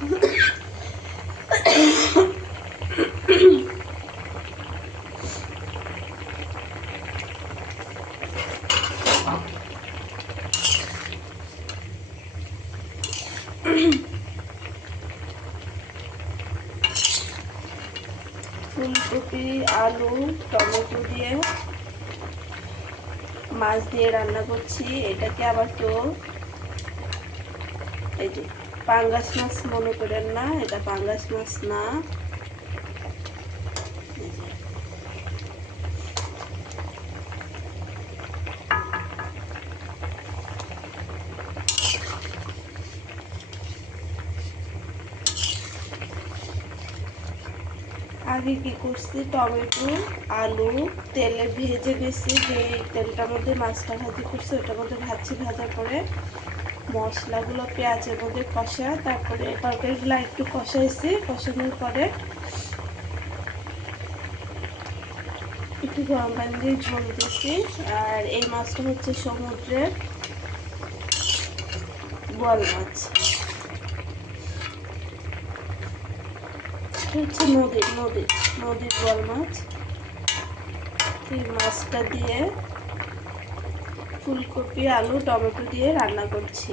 ফুলকপি, আলু, টমেটো দিয়ে মাছ দিয়ে রান্না করছি। এটাকে আবার কেউ এই যে পাঙ্গাস মাছ মনে করেন না, এটা পাঙ্গাস মাছ না। আগে কি করছি, টমেটো আলু তেলে ভেজে নিয়েছি। যে তেলটার মধ্যে মাছটা ভাজি করছি ওটার মধ্যে ভাজি, ভাজার পরে মশলাগুলো পেঁয়াজের মধ্যে কষা, তারপরে তরকারিগুলো একটু কষাইছি। কষানোর পরে একটু গরম পানি দিয়ে ঝোল দিয়েছি। আর এই মাছটা হচ্ছে সমুদ্রের বোয়াল মাছ, হচ্ছে নদীর বোয়াল মাছ। এই মাছটা দিয়ে ফুলকপি, আলু, টমেটো দিয়ে রান্না করছি।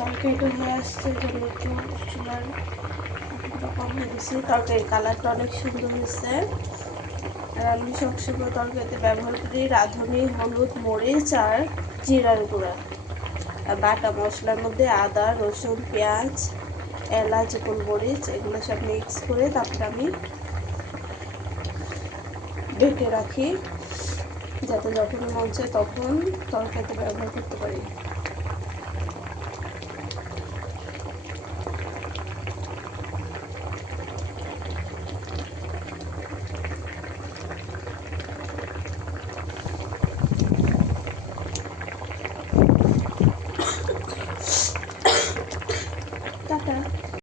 তরকারিটা হয়ে আসছে, জন্য একটু চুলার আগুনটা কমিয়ে দিচ্ছি। তরকারির কালারটা অনেক সুন্দর হয়েছে। আর আমি সবসময় তরকারিতে ব্যবহার করি রাঁধুনি, হলুদ, মরিচ আর জিরার গুঁড়া। আর বাটা মশলার মধ্যে আদা, রসুন, পেঁয়াজ, এলাচ, গোলমরিচ এগুলো সব মিক্স করে তারপরে আমি বেটে রাখি, যাতে যখন মন চায় তখন তরকারিতে ব্যবহার করতে পারি।